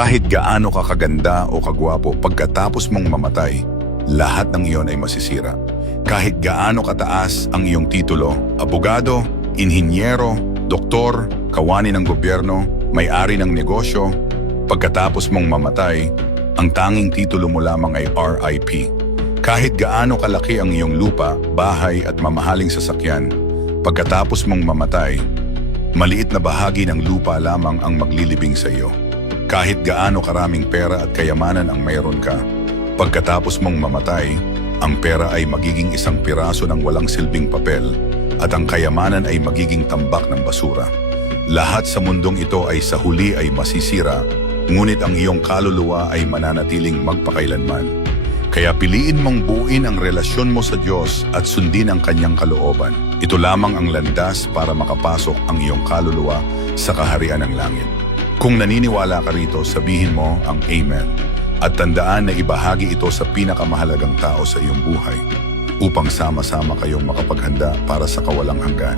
Kahit gaano ka kaganda o kagwapo pagkatapos mong mamatay, lahat ng iyon ay masisira. Kahit gaano kataas ang iyong titulo, abogado, inhinyero, doktor, kawani ng gobyerno, may-ari ng negosyo, pagkatapos mong mamatay, ang tanging titulo mo lamang ay RIP. Kahit gaano kalaki ang iyong lupa, bahay at mamahaling sasakyan, pagkatapos mong mamatay, maliit na bahagi ng lupa lamang ang maglilibing sa iyo. Kahit gaano karaming pera at kayamanan ang mayroon ka, pagkatapos mong mamatay, ang pera ay magiging isang piraso ng walang silbing papel at ang kayamanan ay magiging tambak ng basura. Lahat sa mundong ito ay sa huli ay masisira, ngunit ang iyong kaluluwa ay mananatiling magpakailanman. Kaya piliin mong buuin ang relasyon mo sa Diyos at sundin ang kanyang kalooban. Ito lamang ang landas para makapasok ang iyong kaluluwa sa kaharian ng langit. Kung naniniwala ka rito, sabihin mo ang Amen. At tandaan na ibahagi ito sa pinakamahalagang tao sa iyong buhay upang sama-sama kayong makapaghanda para sa kawalang hanggan.